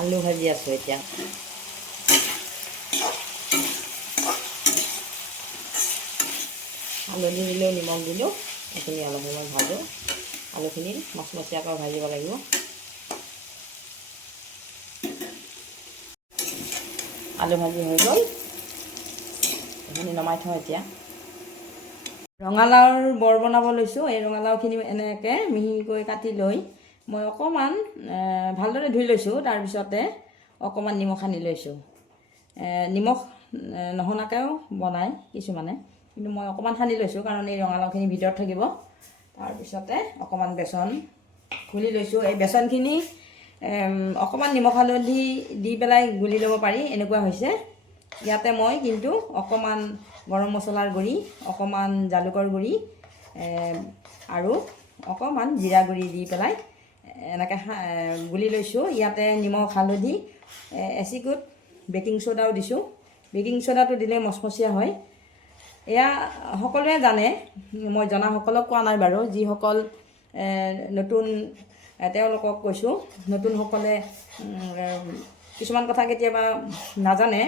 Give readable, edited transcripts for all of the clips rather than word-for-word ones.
আলু ভাজি আছোঁ এতিয়া। হালধি দিলোঁ, নিমখ দিলোঁ, এইখিনি অলপ সময় ভাজোঁ। আলুখিনি মচমচীয়াকৈ ভাজিব লাগিব। আলু ভাজি হৈ গ'ল, এইখিনি নমাই থওঁ এতিয়া। ৰঙালাওৰ বৰ বনাব লৈছোঁ। এই ৰঙালাওখিনি এনেকৈ মিহিকৈ কাটি লৈ মই অকণমান ভালদৰে ধুই লৈছোঁ। তাৰপিছতে অকণমান নিমখ সানি লৈছোঁ। নিমখ নসনাকৈও বনায় কিছুমানে, কিন্তু মই অকণমান সানি লৈছোঁ কাৰণ এই ৰঙালাওখিনি ভিতৰত থাকিব। তাৰপিছতে অকণমান বেচন ঘুলি লৈছোঁ। এই বেচনখিনি অকণমান নিমখ হালধি দি পেলাই গুলি ল'ব পাৰি, এনেকুৱা হৈছে। ইয়াতে মই কিন্তু অকণমান গৰম মছলাৰ গুড়ি, অকণমান জালুকৰ গুড়ি আৰু অকণমান জিৰা গুড়ি দি পেলাই এনেকৈ গুলি লৈছোঁ। ইয়াতে নিমখ হালধি এচিকুট বেকিং চ'ডাও দিছোঁ। বেকিং চ'ডাটো দিলে মচমচীয়া হয়। এয়া সকলোৱে জানে, মই জনাসকলক কোৱা নাই বাৰু। যিসকল নতুন তেওঁলোকক কৈছোঁ। নতুনসকলে কিছুমান কথা কেতিয়াবা নাজানে,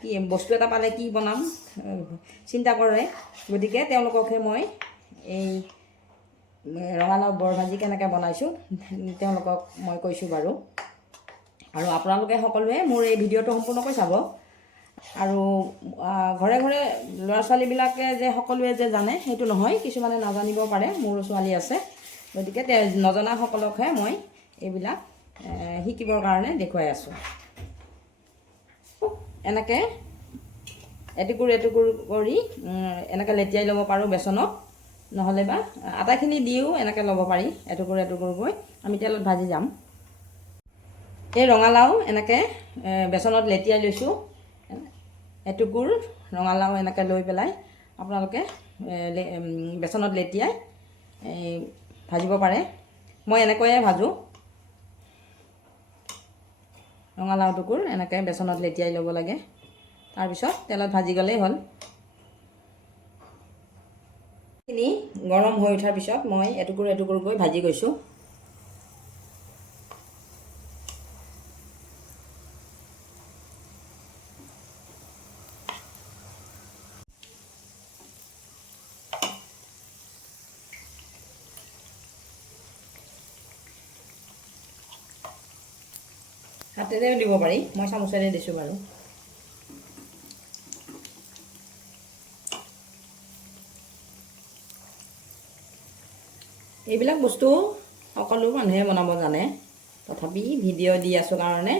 কি বস্তু এটা পালে কি বনাম চিন্তা কৰে। গতিকে তেওঁলোককহে মই এই ৰঙালাও বৰ ভাজি কেনেকৈ বনাইছোঁ তেওঁলোকক মই কৈছোঁ বাৰু। আৰু আপোনালোকে সকলোৱে মোৰ এই ভিডিঅ'টো সম্পূৰ্ণকৈ চাব। আৰু ঘৰে ঘৰে ল'ৰা ছোৱালীবিলাকে যে সকলোৱে যে জানে সেইটো নহয়, কিছুমানে নাজানিব পাৰে। মোৰো ছোৱালী আছে, গতিকে নজনাসকলকহে মই এইবিলাক শিকিবৰ কাৰণে দেখুৱাই আছোঁ। এনেকৈ এটুকুৰ এটুকুৰ কৰি এনেকৈ লেটিয়াই ল'ব পাৰোঁ বেচনত, নহ'লে বা আটাখিনি দিও এনেকৈ ল'ব পাৰি এটুকুৰ এটুকুৰকৈ। আমি তেলত ভাজি যাম। এই ৰঙালাও এনেকৈ বেচনত লেটিয়াই লৈছোঁ। এটুকুৰ ৰঙালাও এনেকৈ লৈ পেলাই আপোনালোকে বেচনত লেটিয়াই ভাজিব পাৰে। মই এনেকৈয়ে ভাজোঁ। ৰঙালাও টুকুৰ এনেকৈ বেচনত লেটিয়াই ল'ব লাগে। তাৰপিছত তেলত ভাজি গ'লেই হ'ল। এইখিনি গৰম হৈ উঠাৰ পিছত মই এটুকুৰ এটুকুৰকৈ ভাজি গৈছোঁ। হাতেৰেও দিব পাৰি, মই চামুচেৰে দিছোঁ বাৰু। এইবিলাক বস্তু সকলো মানুহে বনাব জানে, তথাপি ভিডিঅ' দি আছোঁ কাৰণে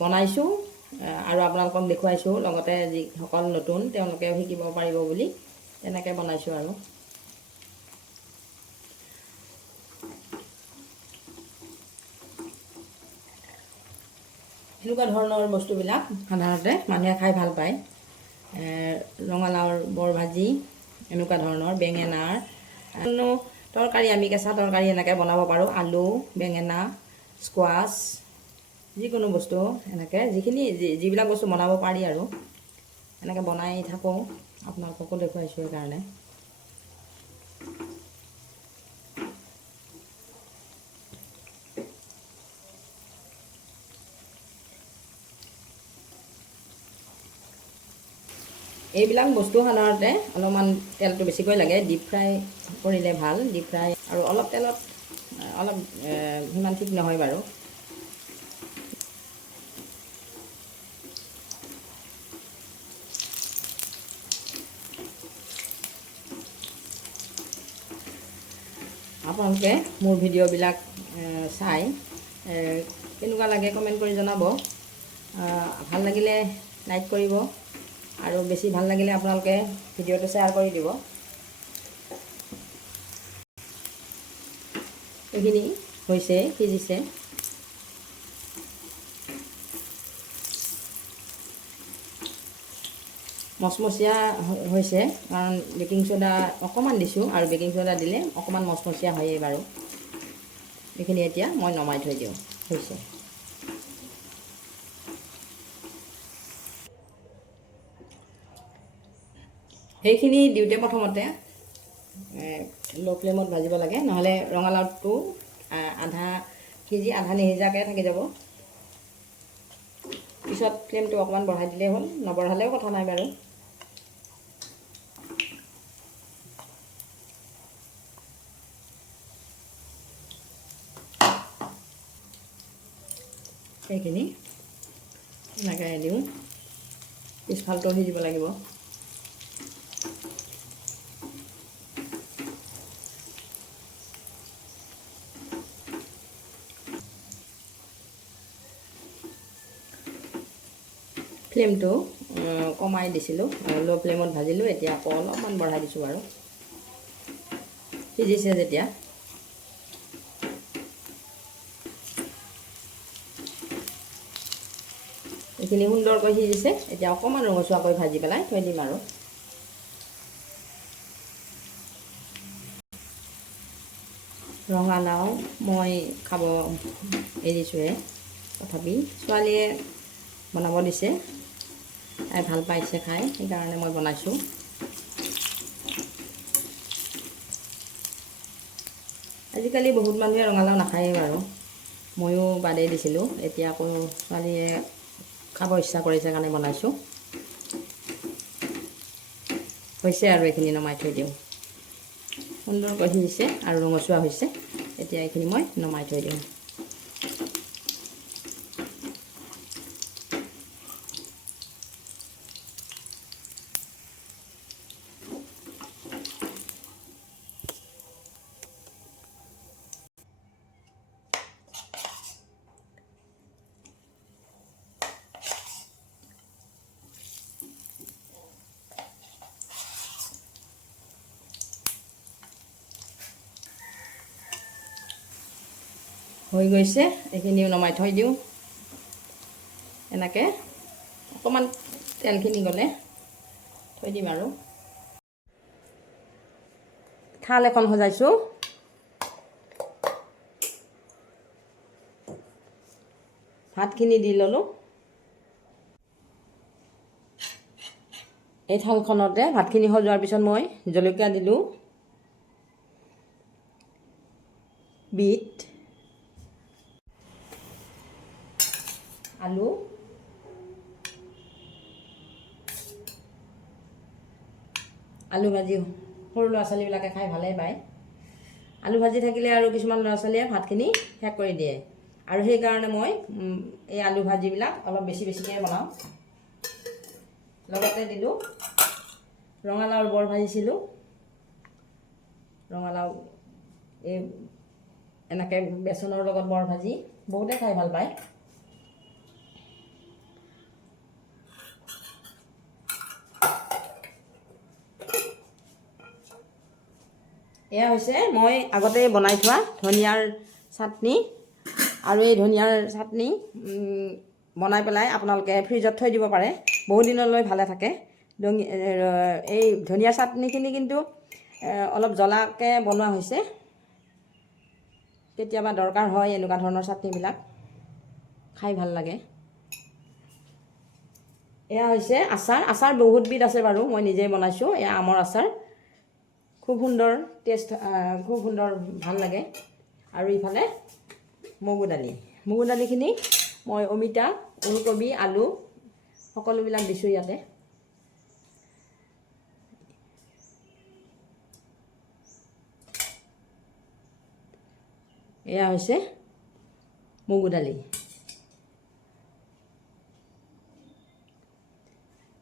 বনাইছোঁ আৰু আপোনালোকক দেখুৱাইছোঁ। লগতে যিসকল নতুন তেওঁলোকেও শিকিব পাৰিব বুলি তেনেকৈ বনাইছোঁ আৰু। এনেকুৱা ধৰণৰ বস্তুবিলাক সাধাৰণতে মানুহে খাই ভাল পায়। ৰঙালাওৰ বৰ ভাজি, এনেকুৱা ধৰণৰ বেঙেনাৰ তৰকাৰী, আমি কেঁচা তৰকাৰী এনেকৈ বনাব পাৰোঁ। আলু, বেঙেনা, স্কোৱাছ, যিকোনো বস্তু এনেকৈ যিবিলাক বস্তু বনাব পাৰি আৰু এনেকৈ বনাই থাকোঁ। আপোনালোককো দেখুৱাইছোঁ সেইকাৰণে। এইবিলাক বস্তু সাধাৰণতে অলপমান তেলটো বেছিকৈ লাগে। ডিপ ফ্ৰাই কৰিলে ভাল। ডিপ ফ্ৰাই আৰু অলপ তেলত অলপ সিমান ঠিক নহয় বাৰু। আপোনালোকে মোৰ ভিডিঅ'বিলাক চাই কেনেকুৱা লাগে কমেণ্ট কৰি জনাব। ভাল লাগিলে লাইক কৰিব আৰু বেছি ভাল লাগিলে আপোনালোকে ভিডিঅ'টো শ্বেয়াৰ কৰি দিব। এইখিনি হৈছে, সিজিছে। মচমচীয়া হৈছে কাৰণ বেকিং চ'ডা অকণমান দিছোঁ, আৰু বেকিং চ'ডা দিলে অকণমান মচমচীয়া হয়েই বাৰু। এইখিনি এতিয়া মই নমাই থৈ দিওঁ। হৈছে। সেইখিনি দিওঁতে প্ৰথমতে ল' ফ্লেমত ভাজিব লাগে, নহ'লে ৰঙালাওটো আধা সিজি আধা নিসিজাকৈ থাকি যাব। পিছত ফ্লেমটো অকণমান বঢ়াই দিলেই হ'ল, নবঢ়ালেও কথা নাই বাৰু। সেইখিনি এনেকৈ দিওঁ, পিছফালটো সিজিব লাগিব। ফ্লেমটো কমাই দিছিলোঁ, ল' ফ্লেমত ভাজিলোঁ। এতিয়া আকৌ অলপমান বঢ়াই দিছোঁ বাৰু, সিজিছে যেতিয়া। এইখিনি সুন্দৰকৈ সিজিছে। এতিয়া অকণমান ৰঙচুৱাকৈ ভাজি পেলাই থৈ দিম আৰু। ৰঙালাও মই খাব এৰিছোঁহে, তথাপি ছোৱালীয়ে বনাব দিছে, তাই ভাল পাইছে খাই, সেইকাৰণে মই বনাইছোঁ। আজিকালি বহুত মানুহে ৰঙালাও নাখায়েই বাৰু, ময়ো বাদেই দিছিলোঁ। এতিয়া আকৌ ছোৱালীয়ে খাব ইচ্ছা কৰিছে কাৰণে বনাইছোঁ। হৈছে আৰু এইখিনি নমাই থৈ দিওঁ। সুন্দৰকৈ সিজিছে আৰু ৰঙচুৱা হৈছে। এতিয়া এইখিনি মই নমাই থৈ দিওঁ। হৈ গৈছে, এইখিনিও নমাই থৈ দিওঁ। এনেকৈ অকণমান তেলখিনি গ'লে থৈ দিম আৰু। থাল এখন সজাইছোঁ। ভাতখিনি দি ল'লোঁ। এই থালখনতে ভাতখিনি সজোৱাৰ পিছত মই জলকীয়া দিলোঁ, বিট, আলু, আলু ভাজি সৰু ল'ৰা ছোৱালীবিলাকে খাই ভালেই পায়। আলু ভাজি থাকিলে আৰু কিছুমান ল'ৰা ছোৱালীয়ে ভাতখিনি শেষ কৰি দিয়ে, আৰু সেইকাৰণে মই এই আলু ভাজিবিলাক অলপ বেছি বেছিকৈ বনাওঁ। লগতে দিলোঁ ৰঙালাওৰ বৰ ভাজিছিলোঁ। ৰঙালাও এই এনেকৈ বেচনৰ লগত বৰ ভাজি বহুতে খাই ভাল পায়। এয়া হৈছে মই আগতে বনাই থোৱা ধনিয়াৰ চাটনি, আৰু এই ধনিয়াৰ চাটনি বনাই পেলাই আপোনালোকে ফ্ৰিজত থৈ দিব পাৰে, বহু দিনলৈ ভালে থাকে। এই ধনিয়াৰ চাটনিখিনি কিন্তু অলপ জ্বলাকৈ বনোৱা হৈছে, কেতিয়াবা দৰকাৰ হয় এনেকুৱা ধৰণৰ চাটনিবিলাক, খাই ভাল লাগে। এয়া হৈছে আচাৰ। আচাৰ বহুতবিধ আছে বাৰু, মই নিজেই বনাইছোঁ। এয়া আমৰ আচাৰ, খুব সুন্দৰ টেষ্ট, খুব সুন্দৰ, ভাল লাগে। আৰু ইফালে মগু দালি। মগু দালিখিনি মই অমিতা, ওলকবি, আলু সকলোবিলাক দিছোঁ ইয়াতে। এয়া হৈছে মগু দালি।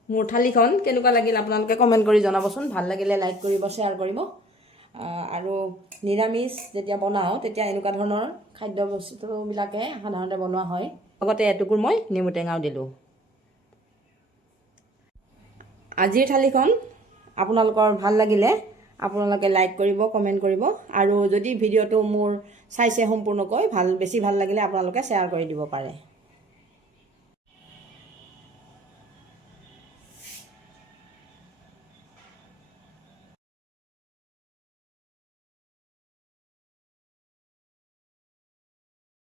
মোৰ থালিখন কেনেকুৱা লাগিল আপোনালোকে কমেণ্ট কৰি জনাবচোন। ভাল লাগিলে লাইক কৰিব, শ্বেয়াৰ কৰিব। আৰু নিৰামিষ যেতিয়া বনাওঁ তেতিয়া এনেকুৱা ধৰণৰ খাদ্য বস্তুবিলাকে সাধাৰণতে বনোৱা হয়। লগতে এটুকুৰ মই নেমু টেঙাও দিলোঁ। আজিৰ থালিখন আপোনালোকৰ ভাল লাগিলে আপোনালোকে লাইক কৰিব, কমেণ্ট কৰিব, আৰু যদি ভিডিঅ'টো মোৰ চাইছে সম্পূৰ্ণকৈ বেছি ভাল লাগিলে আপোনালোকে শ্বেয়াৰ কৰি দিব পাৰে।